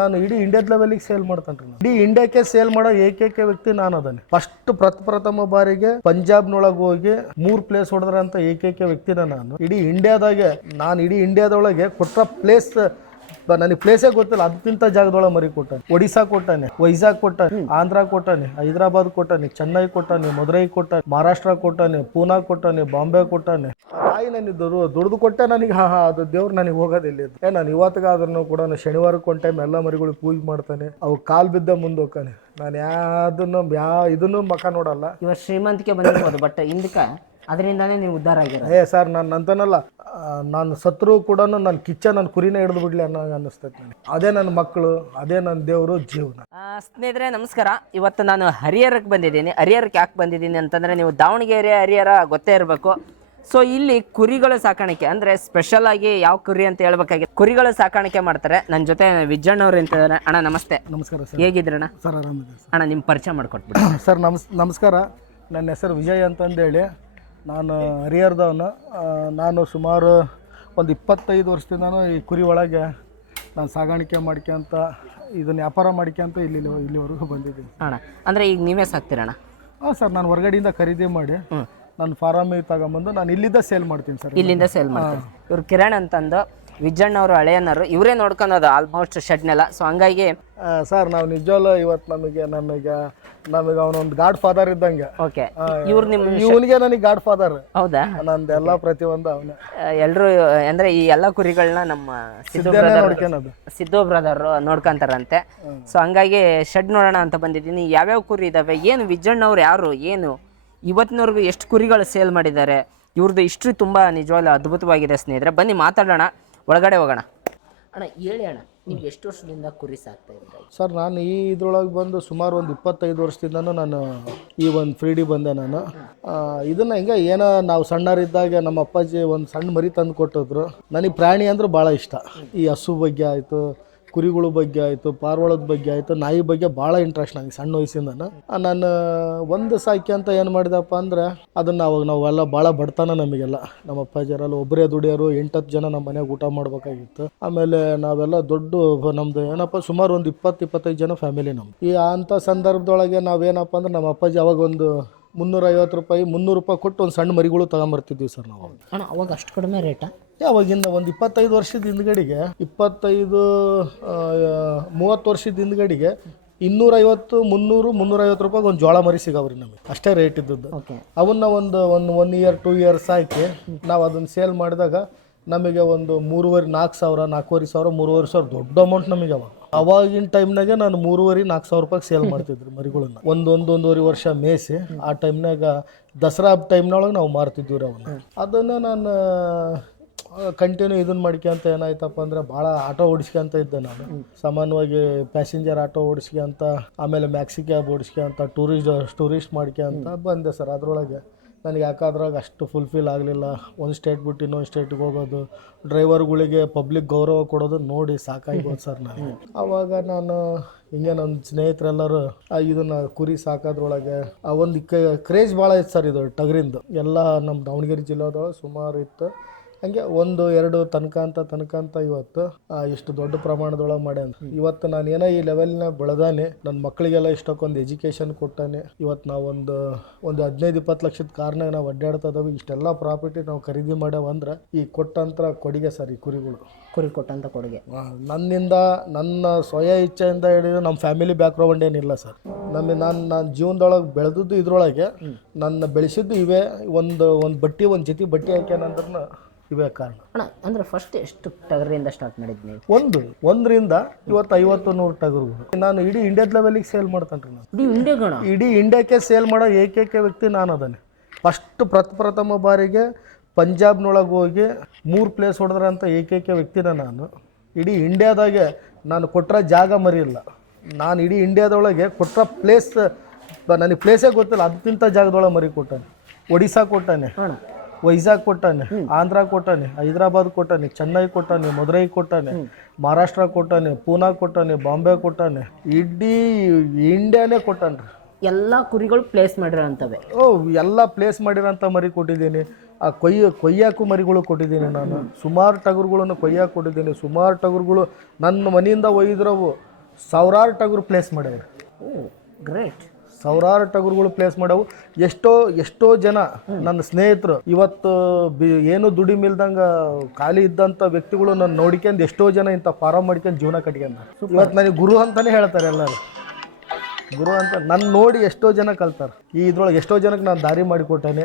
ನಾನು ಇಡೀ ಇಂಡಿಯಾದ ಲೆವೆಲ್ಗೆ ಸೇಲ್ ಮಾಡ್ತೇನೆ. ಇಡೀ ಇಂಡಿಯಾಕ್ಕೆ ಸೇಲ್ ಮಾಡೋ ಏಕೈಕ ವ್ಯಕ್ತಿ ನಾನು ಅದನ್ನೇ. ಫಸ್ಟ್ ಪ್ರಥಮ ಬಾರಿಗೆ ಪಂಜಾಬ್ನೊಳಗೆ ಹೋಗಿ 3 ಪ್ಲೇಸ್ ಹೊಡೆದ್ರಂತ ಏಕೈಕ ವ್ಯಕ್ತಿನ ನಾನು. ಇಡೀ ಇಂಡಿಯಾದೊಳಗೆ ಕೊಟ್ಟ ಪ್ಲೇಸ್ ನನಗೆ ಪ್ಲೇಸೇ ಗೊತ್ತಿಲ್ಲ. ಅದಕ್ಕಿಂತ ಜಾಗದೊಳಗೆ ಮರಿ ಕೊಟ್ಟಾನೆ. ಒಡಿಶಾ ಕೊಟ್ಟಾನೆ, ವೈಜಾಗ್ ಕೊಟ್ಟಾನೆ, ಆಂಧ್ರ ಕೊಟ್ಟಾನೆ, ಹೈದರಾಬಾದ್ ಕೊಟ್ಟಾನೆ, ಚೆನ್ನೈ ಕೊಟ್ಟಾನೆ, ಮದುರೈ ಕೊಟ್ಟಾನೆ, ಮಹಾರಾಷ್ಟ್ರ ಕೊಟ್ಟಾನೆ, ಪೂನಾ ಕೊಟ್ಟಾನೆ, ಬಾಂಬೆ ಕೊಟ್ಟಾನೆ. ತಾಯಿ ನನಗೆ ದುಡ್ದು ಕೊಟ್ಟೆ ನನಗೆ. ಅದು ದೇವ್ರು ನನಗೆ ಹೋಗೋದಿಲ್ಲ. ನಾನು ಇವತ್ತಿಗಾದ್ರೂ ಕೂಡ ಶನಿವಾರಕ್ಕೆ ಒಂದು ಟೈಮ್ ಎಲ್ಲ ಮರಿಗಳಿಗೆ ಪೂಜೆ ಮಾಡ್ತಾನೆ. ಅವು ಕಾಲು ಬಿದ್ದ ಮುಂದೆ ಹೋಗ್ತಾನೆ. ನಾನು ಇದನ್ನು ಮಕ ನೋಡಲ್ಲ. ಇವಾಗ ಶ್ರೀಮಂತಿಕೆ ಬಂದಿರ್ಬೋದು, ಬಟ್ ಹಿಂದಕ್ಕೆ ಅದರಿಂದಾನೇ ನೀವು ಉದ್ಧಾರ ಆಗಿರೋ. ಸರ್ ನಾನು ಅಂತನಲ್ಲ, ನಾನು ಸತ್ರು ಕೂಡ ನನ್ನ ನನ್ನ ಕುರಿನ ಹಿಡಿದು ಬಿಡ್ಲಿ ಅನ್ನೋ ಅನ್ನಿಸ್ತೈತೆ ನನಗೆ. ಅದೇ ನನ್ನ ಮಕ್ಕಳು, ಅದೇ ನನ್ನ ದೇವರು, ಜೀವನ. ಸ್ನೇಹಿತರೆ ನಮಸ್ಕಾರ. ಇವತ್ತು ನಾನು ಹರಿಹರಕ್ಕೆ ಬಂದಿದ್ದೀನಿ. ಹರಿಹರಕ್ಕೆ ಯಾಕೆ ಬಂದಿದ್ದೀನಿ ಅಂತಂದರೆ, ನೀವು ದಾವಣಗೆರೆ ಹರಿಹರ ಗೊತ್ತೇ ಇರಬೇಕು. ಸೊ ಇಲ್ಲಿ ಕುರಿಗಳ ಸಾಕಾಣಿಕೆ ಅಂದರೆ ಸ್ಪೆಷಲ್ ಆಗಿ ಯಾವ ಕುರಿ ಅಂತ ಹೇಳ್ಬೇಕಾಗಿದೆ, ಕುರಿಗಳ ಸಾಕಾಣಿಕೆ ಮಾಡ್ತಾರೆ. ನನ್ನ ಜೊತೆ ವಿಜಯಣ್ಣವ್ರು ಅಂತಿದ್ದಾರೆ. ಅಣ್ಣ ನಮಸ್ತೆ. ನಮಸ್ಕಾರ ಸರ್. ಹೇಗಿದ್ರಣ್ಣ? ಸರ್ ಆರಾಮಿದೆ ಅಣ್ಣ, ನಿಮ್ಮ ಪರಿಚಯ ಮಾಡಿಕೊಟ್ಬಿಡಿ. ಸರ್ ನಮಸ್ಕಾರ. ನನ್ನ ಹೆಸರು ವಿಜಯ್ ಅಂತಂದೇಳಿ. ನಾನು ಹರಿಹರದವನು. ನಾನು ಸುಮಾರು ಒಂದು 25 ವರ್ಷದಿಂದ ಈ ಕುರಿ ಒಳಗೆ ನಾನು ಸಾಗಾಣಿಕೆ ಮಾಡ್ಕೊಂತ ಇದನ್ನು ವ್ಯಾಪಾರ ಮಾಡ್ಕೊಂತ ಇಲ್ಲಿವರೆಗೂ ಬಂದಿದ್ದೀನಿ. ಅಣ್ಣ ಅಂದರೆ ಈಗ ನೀವೇ ಸಾಕ್ತೀರಣ್ಣ? ಹಾಂ ಸರ್, ನಾನು ಹೊರಗಡೆಯಿಂದ ಖರೀದಿ ಮಾಡಿ ನಾನು ಫಾರಮಿಗೆ ತಗೊಂಬಂದು ನಾನು ಇಲ್ಲಿಂದ ಸೇಲ್ ಮಾಡ್ತೀನಿ ಸರ್. ಇಲ್ಲಿಂದ ಸೇಲ್ ಮಾಡ್ತೀನಿ. ಇವ್ರು ಕಿರಣ್ ಅಂತಂದು ವಿಜಯಣ್ಣವರು ಹಳೆಯನರು, ಇವರೇ ನೋಡ್ಕೊಳೋದು ಆಲ್ಮೋಸ್ಟ್ ಶೆಡ್ನೆಲ್ಲ. ಸೊ ಹಂಗಾಗಿ ಸರ್ ನಾವು ನಿಜವಲ್ಲ ಇವತ್ತು ನಮಗೆ ಅವನೊಂದು ಗಾಡ್ ಫಾದರ್ ಇದ್ದಂಗೆ. ಓಕೆ, ಇವ್ರು ಇವನಿಗೆ ನನಗೆ ಗಾಡ್ ಫಾದರ್. ಹೌದಾ? ನಂದೆಲ್ಲ ಪ್ರತಿಯೊಂದು ಅವನೇ. ಎಲ್ಲರೂ ಅಂದ್ರೆ ಈ ಎಲ್ಲ ಕುರಿಗಳನ್ನ ನಮ್ಮ ಸಿದ್ದು ಬ್ರದರ್ ನೋಡ್ಕೊಂತಾರಂತೆ. ಸೊ ಹಂಗಾಗಿ ಶೆಡ್ ನೋಡೋಣ ಅಂತ ಬಂದಿದ್ದೀನಿ. ಯಾವ್ಯಾವ ಕುರಿ ಇದಾವೆ, ಏನು ವಿಜಯಣ್ಣವ್ರು ಯಾರು, ಏನು ಇವತ್ತಿನವರೆಗೂ ಎಷ್ಟು ಕುರಿಗಳು ಸೇಲ್ ಮಾಡಿದ್ದಾರೆ, ಇವ್ರದ್ದು ಹಿಸ್ಟ್ರಿ ತುಂಬ ನಿಜವಾಗ್ಲೂ ಅದ್ಭುತವಾಗಿದೆ. ಸ್ನೇಹಿತರೆ ಬನ್ನಿ ಮಾತಾಡೋಣ, ಒಳಗಡೆ ಹೋಗೋಣ. ಅಣ್ಣ ಹೇಳಿ ಅಣ್ಣ, ನೀವು ಎಷ್ಟು ವರ್ಷದಿಂದ ಕುರಿ ಸಾಕ್ತಾ ಇದ್ದೀರಾ? ಸರ್ ನಾನು ಈ ಇದ್ರೊಳಗೆ ಬಂದು ಸುಮಾರು ಒಂದು 25 ವರ್ಷದಿಂದನೂ ನಾನು ಈ ಒಂದು ಫ್ರೀಡಿ ಬಂದೆ. ನಾನು ಇದನ್ನು ಹಿಂಗೆ ಏನೋ ನಾವು ಸಣ್ಣರಿದ್ದಾಗ ನಮ್ಮ ಅಪ್ಪಾಜಿ ಒಂದು ಸಣ್ಣ ಮರಿ ತಂದು ಕೊಟ್ಟಿದ್ರು. ನನಗೆ ಪ್ರಾಣಿ ಅಂದ್ರೆ ಭಾಳ ಇಷ್ಟ. ಈ ಹಸು ಬಗ್ಗೆ ಆಯಿತು, ಕುರಿಗಳ ಬಗ್ಗೆ ಆಯಿತು, ಪಾರಿವಾಳದ ಬಗ್ಗೆ ಆಯಿತು, ನಾಯಿ ಬಗ್ಗೆ ಭಾಳ ಇಂಟ್ರೆಸ್ಟ್ ನನಗೆ ಸಣ್ಣ ವಯಸ್ಸಿಂದ. ನಾನು ಒಂದು ಸಾಕಿ ಅಂತ ಏನು ಮಾಡಿದಪ್ಪ ಅಂದರೆ ಅದನ್ನು ಅವಾಗ ನಾವೆಲ್ಲ ಭಾಳ ಬಡತನ ನಮಗೆಲ್ಲ. ನಮ್ಮ ಅಪ್ಪಾಜಿಯರೆಲ್ಲ ಒಬ್ಬರೇ ದುಡಿಯೋರು, 8-10 ಜನ ನಮ್ಮ ಮನೆಗೆ ಊಟ ಮಾಡಬೇಕಾಗಿತ್ತು. ಆಮೇಲೆ ನಾವೆಲ್ಲ ದೊಡ್ಡ ನಮ್ಮದು ಏನಪ್ಪ ಸುಮಾರು ಒಂದು 20-25 ಜನ ಫ್ಯಾಮಿಲಿ ನಮ್ಮದು. ಈ ಅಂಥ ಸಂದರ್ಭದೊಳಗೆ ನಾವೇನಪ್ಪ ಅಂದ್ರೆ ನಮ್ಮ ಅಪ್ಪಾಜಿ ಅವಾಗ ಒಂದು 350 ರೂಪಾಯಿ 300 ರೂಪಾಯಿ ಕೊಟ್ಟು ಒಂದು ಸಣ್ಣ ಮರಿಗಳು ತಗೊಂಬರ್ತಿದ್ವಿ ಸರ್ ನಾವು. ಅಣ್ಣ ಅವಾಗ ಅಷ್ಟು ಕಡಿಮೆ ರೇಟಾ? ಅವಾಗಿಂದ ಒಂದು 25 ವರ್ಷದ ಹಿಂದ್ಗಡೆಗೆ 25-30 ವರ್ಷದ ಹಿಂದ್ಗಡೆಗೆ 250, 300, 350 ರೂಪಾಯಿಗೆ ಒಂದು ಜೋಳ ಮರಿ ಸಿಗವ್ರಿ ನಮಗೆ. ಅಷ್ಟೇ ರೇಟ್ ಇದ್ದದ್ದು. ಅವನ್ನ ಒಂದು 1 ಇಯರ್ 2 ಇಯರ್ಸ್ ಹಾಕಿ ನಾವು ಅದನ್ನು ಸೇಲ್ ಮಾಡಿದಾಗ ನಮಗೆ ಒಂದು 3,500, 4,000, 4,500, 3,500 ದೊಡ್ಡ ಅಮೌಂಟ್ ನಮಗೆ. ಅವಾಗಿನ ಟೈಮ್ನಾಗೆ ನಾನು 3,500-4,000 ರೂಪಾಯಿಗೆ ಸೇಲ್ ಮಾಡ್ತಿದ್ರು ಮರಿಗಳನ್ನ. ಒಂದೂವರೆ ವರ್ಷ ಮೇಯಿಸಿ ಆ ಟೈಮ್ನಾಗ ದಸರಾ ಟೈಮ್ನೊಳಗೆ ನಾವು ಮಾರ್ತಿದ್ವಿ ರೀ ಅವನ್ನ. ಅದನ್ನು ನಾನು ಕಂಟಿನ್ಯೂ ಇದನ್ನು ಮಾಡ್ಕೊಂತ ಏನಾಯ್ತಪ್ಪ ಅಂದರೆ ಭಾಳ ಆಟೋ ಓಡಿಸ್ಕೊಂತ ಇದ್ದೆ ನಾನು. ಸಾಮಾನ್ಯವಾಗಿ ಪ್ಯಾಸೆಂಜರ್ ಆಟೋ ಓಡಿಸ್ಕೊಂತ, ಆಮೇಲೆ ಮ್ಯಾಕ್ಸಿ ಕ್ಯಾಬ್ ಓಡಿಸ್ಕೊಂತ, ಟೂರಿಸ್ಟ್ ಮಾಡ್ಕೊಂತ ಬಂದೆ ಸರ್. ಅದರೊಳಗೆ ನನಗೆ ಯಾಕಾದ್ರಾಗ ಅಷ್ಟು ಫುಲ್ಫಿಲ್ ಆಗಲಿಲ್ಲ. ಒಂದು ಸ್ಟೇಟ್ ಬಿಟ್ಟು ಇನ್ನೊಂದು ಸ್ಟೇಟಿಗೆ ಹೋಗೋದು, ಡ್ರೈವರ್ಗಳಿಗೆ ಪಬ್ಲಿಕ್ ಗೌರವ ಕೊಡೋದು ನೋಡಿ ಸಾಕಾಗಿಬೋದು ಸರ್ ನನಗೆ. ಆವಾಗ ನಾನು ಹಿಂಗೆ ನನ್ನ ಸ್ನೇಹಿತರೆಲ್ಲರೂ ಇದನ್ನು ಕುರಿ ಸಾಕೋದ್ರೊಳಗೆ ಒಂದು ಕ್ರೇಜ್ ಭಾಳ ಇತ್ತು ಸರ್. ಇದು ಟಗರಿಂದು ಎಲ್ಲ ನಮ್ಮ ದಾವಣಗೆರೆ ಜಿಲ್ಲೆದೊಳಗೆ ಸುಮಾರು ಇತ್ತು. ಹಂಗೆ 1-2 ತನಕ ಇವತ್ತು ಇಷ್ಟು ದೊಡ್ಡ ಪ್ರಮಾಣದೊಳಗೆ ಮಾಡ್ಯಾನ. ಇವತ್ತು ನಾನು ಏನೋ ಈ ಲೆವೆಲ್ನ ಬೆಳೆದಾನೆ, ನನ್ನ ಮಕ್ಕಳಿಗೆಲ್ಲ ಇಷ್ಟಕ್ಕೊಂದು ಎಜುಕೇಷನ್ ಕೊಟ್ಟಾನೆ. ಇವತ್ತು ನಾವು ಒಂದು 15-20 ಲಕ್ಷದ ಕಾರ್ನಾಗ ನಾವು ಅಡ್ಡಾಡ್ತಾ ಇದ್ದಾವೆ. ಇಷ್ಟೆಲ್ಲ ಪ್ರಾಪರ್ಟಿ ನಾವು ಖರೀದಿ ಮಾಡ್ಯಾವಂದ್ರೆ ಈ ಕೊಟ್ಟಂಥ ಕೊಡುಗೆ ಸರ್. ಈ ಕುರಿ ಕೊಟ್ಟಂಥ ಕೊಡುಗೆ ನನ್ನಿಂದ, ನನ್ನ ಸ್ವಯ ಇಚ್ಛೆಯಿಂದ ಹೇಳಿದ್ರೆ ನಮ್ಮ ಫ್ಯಾಮಿಲಿ ಬ್ಯಾಕ್ಗ್ರೌಂಡ್ ಏನಿಲ್ಲ ಸರ್. ನಾನು ಜೀವನದೊಳಗೆ ಬೆಳೆದದ್ದು ಇದ್ರೊಳಗೆ, ನನ್ನ ಬೆಳೆಸಿದ್ದು ಇವೇ. ಒಂದು ಜೊತೆ ಬಟ್ಟೆ ಹಾಕ್ಯಾನಂದ್ರೆ ಇವೇ ಕಾರಣ. ಅಣ್ಣ ಅಂದ್ರೆ ಫಸ್ಟ್ ಎಷ್ಟು ಟಗರಿಂದ ಸ್ಟಾರ್ಟ್ ಮಾಡಿದ್ನಿ? ಒಂದರಿಂದ ಇವತ್ತು 50-100 ಟಗರುಗಳು. ನಾನು ಇಡೀ ಇಂಡಿಯಾದ ಲೆವೆಲ್ಗೆ ಸೇಲ್ ಮಾಡ್ತೇನೆ ರೀ. ಇಡೀ ಇಂಡಿಯಾಕ್ಕೆ ಸೇಲ್ ಮಾಡೋ ಏಕೈಕ ವ್ಯಕ್ತಿ ನಾನು ಅದನ್ನೇ. ಫಸ್ಟ್ ಪ್ರಥಮ ಬಾರಿಗೆ ಪಂಜಾಬ್ನೊಳಗೆ ಹೋಗಿ 3 ಪ್ಲೇಸ್ ಹೊಡೆದ್ರಂತ ಏಕೈಕ ವ್ಯಕ್ತಿನ ನಾನು. ಇಡೀ ಇಂಡಿಯಾದಾಗೆ ನಾನು ಕೊಟ್ಟರೆ ಜಾಗ ಮರಿಯಿಲ್ಲ. ನಾನು ಇಡೀ ಇಂಡಿಯಾದೊಳಗೆ ಕೊಟ್ಟರೆ ಪ್ಲೇಸ್ ನನಗೆ ಪ್ಲೇಸೇ ಗೊತ್ತಿಲ್ಲ. ಅದಕ್ಕಿಂತ ಜಾಗದೊಳಗೆ ಮರಿ ಕೊಟ್ಟಾನೆ. ಒಡಿಶಾ ಕೊಟ್ಟಾನೆ, ವೈಜಾಗ್ ಕೊಟ್ಟಾನೆ, ಆಂಧ್ರ ಕೊಟ್ಟಾನೆ, ಹೈದರಾಬಾದ್ ಕೊಟ್ಟಾನೆ, ಚೆನ್ನೈ ಕೊಟ್ಟಾನೆ, ಮದುರೈ ಕೊಟ್ಟಾನೆ, ಮಹಾರಾಷ್ಟ್ರ ಕೊಟ್ಟಾನೆ, ಪೂನಾ ಕೊಟ್ಟಾನೆ, ಬಾಂಬೆ ಕೊಟ್ಟಾನೆ. ಇಡೀ ಇಂಡಿಯಾನೇ ಕೊಟ್ಟಾನೆ. ಎಲ್ಲ ಕುರಿಗಳು ಪ್ಲೇಸ್ ಮಾಡಿರೋಂಥವೆ. ಎಲ್ಲ ಪ್ಲೇಸ್ ಮಾಡಿರೋಂಥ ಮರಿ ಕೊಟ್ಟಿದ್ದೀನಿ. ಆ ಕೊಯ್ಯಾಕು ಮರಿಗಳು ಕೊಟ್ಟಿದ್ದೀನಿ ನಾನು. ಸುಮಾರು ಟಗರುಗಳನ್ನು ಕೊಯ್ಯಾಕು ಕೊಟ್ಟಿದ್ದೀನಿ. ಸುಮಾರು ಟಗರುಗಳು ನನ್ನ ಮನೆಯಿಂದ ಒಯ್ದ್ರವು ಸಾವಿರಾರು ಟಗರು ಪ್ಲೇಸ್ ಮಾಡ್ಯಾವೆ. ಗ್ರೇಟ್. ಸಾವಿರಾರು ಟಗರುಗಳು ಪ್ಲೇಸ್ ಮಾಡವು. ಎಷ್ಟೋ ಜನ ನನ್ನ ಸ್ನೇಹಿತರು ಇವತ್ತು ಏನು ದುಡಿಮಿಲ್ದಂಗೆ ಖಾಲಿ ಇದ್ದಂಥ ವ್ಯಕ್ತಿಗಳು ನಾನು ನೋಡ್ಕೊಂಡು ಎಷ್ಟೋ ಜನ ಇಂಥ ಫಾರಮ್ ಮಾಡ್ಕೊಂಡು ಜೀವನ ಕಟ್ಕೊಂಡು ಇವತ್ತು ನನಗೆ ಗುರು ಅಂತಲೇ ಹೇಳ್ತಾರೆ ಎಲ್ಲರೂ. ಗುರು ಅಂತ ನನ್ನ ನೋಡಿ ಎಷ್ಟೋ ಜನ ಕಲ್ತಾರೆ. ಇದ್ರೊಳಗೆ ಎಷ್ಟೋ ಜನಕ್ಕೆ ನಾನು ದಾರಿ ಮಾಡಿಕೊಟ್ಟೇನೆ.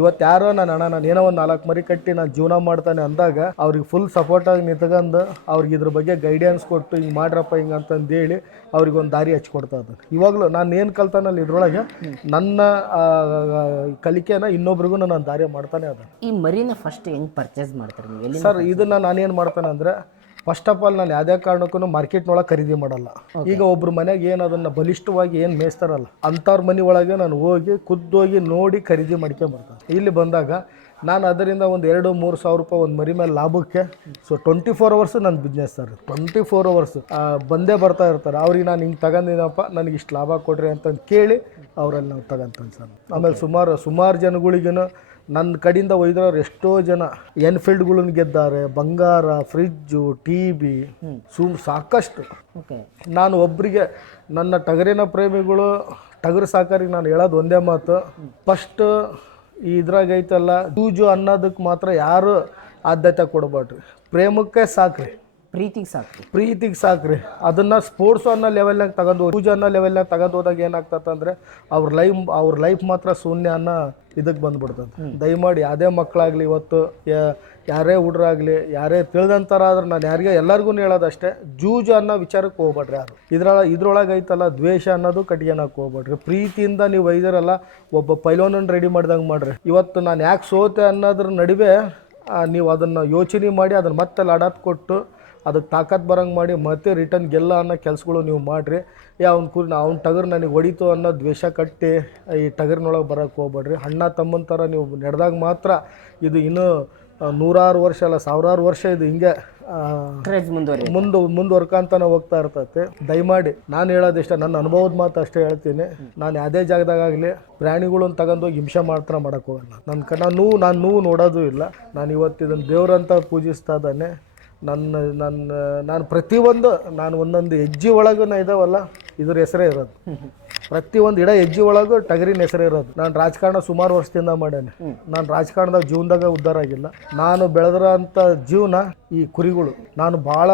ಇವತ್ತು ಯಾರೋ ನಾನು ಏನೋ ಒಂದು 4 ಮರಿ ಕಟ್ಟಿ ನಾನು ಜೀವನ ಮಾಡ್ತಾನೆ ಅಂದಾಗ ಅವ್ರಿಗೆ ಫುಲ್ ಸಪೋರ್ಟಾಗಿ ನಿಂತ್ಕೊಂಡು ಅವ್ರಿಗೆ ಇದ್ರ ಬಗ್ಗೆ ಗೈಡೆನ್ಸ್ ಕೊಟ್ಟು ಹಿಂಗೆ ಮಾಡ್ರಪ್ಪ ಹಿಂಗೆ ಅಂತಂದೇಳಿ ಅವ್ರಿಗೆ ಒಂದು ದಾರಿ ಹಚ್ಕೊಡ್ತಾ ಇದ್ದಾರೆ. ಇವಾಗಲೂ ನಾನು ಏನು ಕಲ್ತಾನಲ್ಲ ಇದ್ರೊಳಗೆ ನನ್ನ ಕಲಿಕೆನ ಇನ್ನೊಬ್ರಿಗೂ ನಾನು ದಾರಿ ಮಾಡ್ತಾನೆ ಅದ. ಈ ಮರಿನ ಫಸ್ಟ್ ಹೆಂಗೆ ಪರ್ಚೇಸ್ ಮಾಡ್ತಾರೆ ನೀವು? ಸರ್ ಇದನ್ನು ನಾನೇನು ಮಾಡ್ತಾನೆ ಅಂದರೆ ಫಸ್ಟ್ ಆಫ್ ಆಲ್ ನಾನು ಯಾವುದೇ ಕಾರಣಕ್ಕೂ ಮಾರ್ಕೆಟ್ನೊಳಗೆ ಖರೀದಿ ಮಾಡಲ್ಲ. ಈಗ ಒಬ್ರು ಮನೆಗೆ ಏನು ಅದನ್ನು ಬಲಿಷ್ಠವಾಗಿ ಏನು ಮೇಯಿಸ್ತಾರಲ್ಲ ಅಂಥವ್ರ ಮನೆ ಒಳಗೆ ನಾನು ಹೋಗಿ ಖುದ್ದೋಗಿ ನೋಡಿ ಖರೀದಿ ಮಾಡ್ಕೊಂಬರ್ತಾನೆ. ಇಲ್ಲಿ ಬಂದಾಗ ನಾನು ಅದರಿಂದ ಒಂದು 2-3 ಸಾವಿರ ರೂಪಾಯಿ ಒಂದು ಮರಿ ಮೇಲೆ ಲಾಭಕ್ಕೆ. ಸೊ 24 ಅವರ್ಸ್ ನನ್ನ ಬಿಸ್ನೆಸ್ ಸರ್. 24 ಅವರ್ಸ್ ಬಂದೇ ಬರ್ತಾ ಇರ್ತಾರೆ. ಅವ್ರಿಗೆ ನಾನು ಹಿಂಗೆ ತಗೊಂಡಿನಪ್ಪ ನನಗೆ ಇಷ್ಟು ಲಾಭ ಕೊಡ್ರಿ ಅಂತಂದು ಕೇಳಿ ಅವರಲ್ಲಿ ನಾವು ತಗೊಂತಾನೆ ಸರ್. ಆಮೇಲೆ ಸುಮಾರು ಜನಗಳಿಗೂ ನನ್ನ ಕಡೆಯಿಂದ ಒಯ್ದವ್ರು ಎಷ್ಟೋ ಜನ ಎನ್ಫೀಲ್ಡ್ಗಳನ್ನ ಗೆದ್ದಾರೆ. ಬಂಗಾರ, ಫ್ರಿಜ್ಜು, TV ಸಾಕಷ್ಟು. ನಾನು ಒಬ್ಬರಿಗೆ ನನ್ನ ಟಗರಿನ ಪ್ರೇಮಿಗಳು ಟಗರು ಸಾಕಾರಿಗೆ ನಾನು ಹೇಳೋದು ಒಂದೇ ಮಾತು, ಫಸ್ಟ್ ಇದ್ರಾಗ ಐತಲ್ಲ ಜೂಜು ಅನ್ನೋದಕ್ಕೆ ಮಾತ್ರ ಯಾರು ಆದ್ಯತೆ ಕೊಡಬೇಡ್ರಿ. ಪ್ರೇಮಕ್ಕೆ ಸಾಕ್ರಿ, ಪ್ರೀತಿಗೆ ಸಾಕ್ರಿ. ಅದನ್ನು ಸ್ಪೋರ್ಟ್ಸು ಅನ್ನೋ ಲೆವೆಲ್ನಾಗ ತಗೊಂಡು ಜೂಜು ಅನ್ನೋ ಲೆವೆಲ್ನಾಗ ತಗೊಂಡು ಹೋದಾಗ ಏನಾಗ್ತದೆ ಅಂದರೆ ಅವ್ರ ಲೈಫ್ ಮಾತ್ರ ಶೂನ್ಯ ಅನ್ನೋ ಇದಕ್ಕೆ ಬಂದುಬಿಡ್ತದೆ. ದಯಮಾಡಿ ಯಾವುದೇ ಮಕ್ಕಳಾಗಲಿ ಇವತ್ತು ಯಾರೇ ಹುಡ್ರಾಗಲಿ ಯಾರೇ ತಿಳಿದಂಥರಾದ್ರೆ ನಾನು ಎಲ್ಲರಿಗೂ ಹೇಳೋದಷ್ಟೇ, ಜೂಜು ಅನ್ನೋ ವಿಚಾರಕ್ಕೆ ಹೋಗ್ಬೇಡ್ರಿ. ಯಾರು ಇದ್ರೊಳಗೆ ಐತಲ್ಲ ದ್ವೇಷ ಅನ್ನೋದು ಕಟ್ಗೆನಕ್ಕೆ ಹೋಗ್ಬೇಡ್ರಿ. ಪ್ರೀತಿಯಿಂದ ನೀವು ಒಯ್ದಿರಲ್ಲ ಒಬ್ಬ ಪೈಲೋನನ್ನು ರೆಡಿ ಮಾಡ್ದಂಗೆ ಮಾಡಿರಿ. ಇವತ್ತು ನಾನು ಯಾಕೆ ಸೋತೆ ಅನ್ನೋದ್ರ ನಡುವೆ ನೀವು ಅದನ್ನು ಯೋಚನೆ ಮಾಡಿ ಅದನ್ನು ಮತ್ತೆ ಲಡಾತ್ ಕೊಟ್ಟು ಅದಕ್ಕೆ ತಾಕತ್ ಬರಂಗೆ ಮಾಡಿ ಮತ್ತೆ ರಿಟರ್ನ್ ಗೆಲ್ಲ ಅನ್ನೋ ಕೆಲಸಗಳು ನೀವು ಮಾಡಿರಿ. ಅವ್ನ ಟಗರು ನನಗೆ ಹೊಡಿತು ಅನ್ನೋ ದ್ವೇಷ ಕಟ್ಟಿ ಈ ಟಗರಿನೊಳಗೆ ಬರೋಕ್ಕೆ ಹೋಗ್ಬೇಡ್ರಿ. ಅಣ್ಣ ತಮ್ಮನ ಥರ ನೀವು ನಡೆದಾಗ ಮಾತ್ರ ಇದು ಇನ್ನೂ 100 ವರ್ಷ ಅಲ್ಲ 1000 ವರ್ಷ ಇದು ಹಿಂಗೆ ಮುಂದುವರ್ಕಂತಾನೆ ಹೋಗ್ತಾ ಇರ್ತೈತೆ. ದಯಮಾಡಿ ನಾನು ಹೇಳೋದಿಷ್ಟ, ನನ್ನ ಅನುಭವದ ಮಾತು ಅಷ್ಟೇ ಹೇಳ್ತೀನಿ. ನಾನು ಯಾವುದೇ ಜಾಗದಾಗಲಿ ಪ್ರಾಣಿಗಳನ್ನ ತಗೊಂಡೋಗಿ ಹಿಂಸೆ ಮಾತ್ರ ಮಾಡೋಕ್ಕೆ ಹೋಗಲ್ಲ. ನಾನು ನೋವು ನೋಡೋದು ಇಲ್ಲ. ನಾನು ಇವತ್ತು ಇದನ್ನು ದೇವ್ರಂತ ಪೂಜಿಸ್ತಾ ಇದ್ದಾನೆ. ನಾನು ಪ್ರತಿಯೊಂದು ನಾನು ಒಂದೊಂದು ಹೆಜ್ಜೆ ಒಳಗೂ ಇದಾವಲ್ಲ ಇದ್ರ ಹೆಸರೇ ಇರೋದು. ಪ್ರತಿಯೊಂದು ಹೆಜ್ಜೆ ಒಳಗೂ ಟಗರಿನ ಹೆಸರೇ ಇರೋದು. ನಾನು ರಾಜಕಾರಣ ಸುಮಾರು ವರ್ಷದಿಂದ ಮಾಡೇನೆ. ನಾನು ರಾಜಕಾರಣದಾಗ ಜೀವನದಾಗ ಉದ್ಧಾರ ಆಗಿಲ್ಲ. ನಾನು ಬೆಳೆದಿರೋಂಥ ಜೀವನ ಈ ಕುರಿಗಳು. ನಾನು ಭಾಳ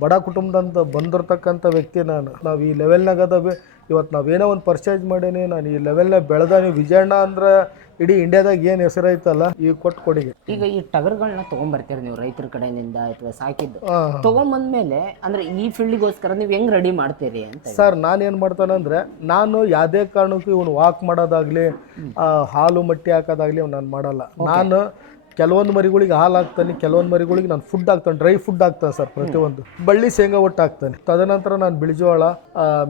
ಬಡ ಕುಟುಂಬದಂತ ಬಂದಿರ್ತಕ್ಕಂಥ ವ್ಯಕ್ತಿ. ನಾವು ಈ ಲೆವೆಲ್ನಾಗ ಅದಾವೆ. ಇವತ್ತು ನಾವೇನೋ ಒಂದು ಪರ್ಚೇಸ್ ಮಾಡೀನಿ, ನಾನು ಈ ಲೆವೆಲ್ನಾಗ ಬೆಳೆದ. ನೀವು ವಿಜಯಣ್ಣ ಅಂದ್ರೆ ಇಡೀ ಇಂಡಿಯಾದಾಗ ಏನು ಹೆಸರೈತಲ್ಲ ಈ ಕೊಟ್ಟು ಕೊಡುಗೆ. ಈಗ ಈ ಟಗರುಗಳನ್ನ ತೊಗೊಂಬರ್ತೀರಿ ನೀವು ರೈತರ ಕಡೆಯಿಂದ ಅಥವಾ ಸಾಕಿದ್ದು ತೊಗೊಂಬಂದ್ಮೇಲೆ ಅಂದ್ರೆ ಈ ಫೀಲ್ಡಿಗೋಸ್ಕರ ನೀವು ಹೆಂಗ್ ರೆಡಿ ಮಾಡ್ತೀರಿ ಅಂತ? ಸರ್ ನಾನೇನು ಮಾಡ್ತಾನೆ ಅಂದರೆ ನಾನು ಯಾವುದೇ ಕಾರಣಕ್ಕೂ ಇವನು ವಾಕ್ ಮಾಡೋದಾಗಲಿ ಹಾಲು ಮಟ್ಟಿ ಹಾಕೋದಾಗಲಿ ನಾನು ಮಾಡಲ್ಲ. ನಾನು ಕೆಲವೊಂದು ಮರಿಗಳಿಗೆ ಹಾಲು ಹಾಕ್ತಾನೆ, ಕೆಲವೊಂದು ಮರಿಗಳಿಗೆ ನಾನು ಫುಡ್ ಹಾಕ್ತಾನೆ, ಡ್ರೈ ಫುಡ್ ಹಾಕ್ತಾನೆ ಸರ್. ಪ್ರತಿಯೊಂದು ಬಳ್ಳಿ ಶೇಂಗಾ ಒಟ್ಟು ಹಾಕ್ತಾನೆ. ತದನಂತರ ನಾನು ಬಿಳಿಜೋಳ,